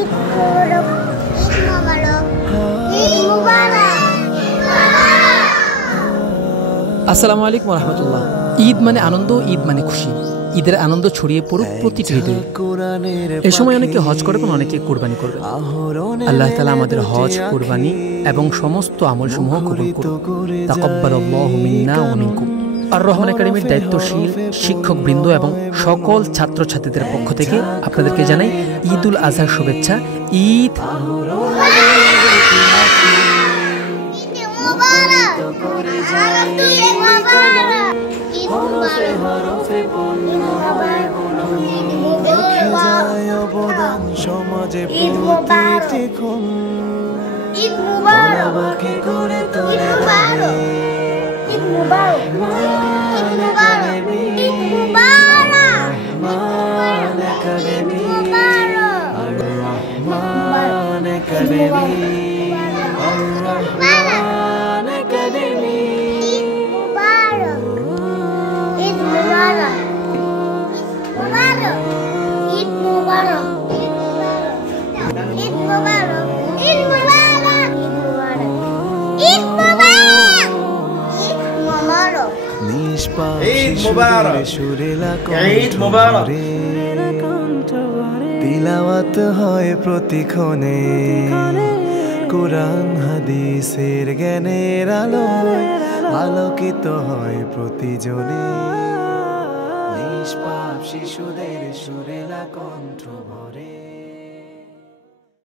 ঈদ মোবারক, ঈদ মোবারক, ঈদ মোবারক। আসসালামু আলাইকুম ওয়া রাহমাতুল্লাহ। ঈদ মানে আনন্দ, ঈদ মানে খুশি। ঈদের আনন্দ ছড়িয়ে পড়ুক প্রতিটি হৃদয়ে। এ সময় অনেকে হজ করবেন, অনেকে কোরবানি করবেন। আল্লাহ তাআলা আমাদের হজ, কোরবানি এবং সমস্ত আমলসমূহ কবুল করুন। তাকাব্বালাল্লাহু মিন্না ওয়া মিনকুম। আর রহমান একাডেমির দায়িত্বশীল শিক্ষকবৃন্দ এবং সকল ছাত্রছাত্রীদের পক্ষ থেকে আপনাদেরকে জানাই ঈদুল আজহার শুভেচ্ছা। ঈদ সমাজে প্রতিটি খুন ঈদ মুবারক, ঈদ মুবারক, ঈদ মুবারক, ঈদ মুবারক, ঈদ মুবারক, Rahman academy, Rahman academy, Rahman academy. Eid মুবারক, ঈদ মুবারক, ঈদ মুবারক, ঈদ মুবারক, ঈদ মুবারক, ঈদ মুবারক, ঈদ মুবারক। নিষ্পাপ ঈদ মুবারক, সুরেলা ঈদ মুবারক। তিলাওয়াত হয় প্রতিক্ষণে কোরআন হাদিসের জ্ঞানের আলোয় আলোকিত হয় প্রতিজনে। নিষ্পাপ শিশুদের সুরেলা কণ্ঠ ভরে।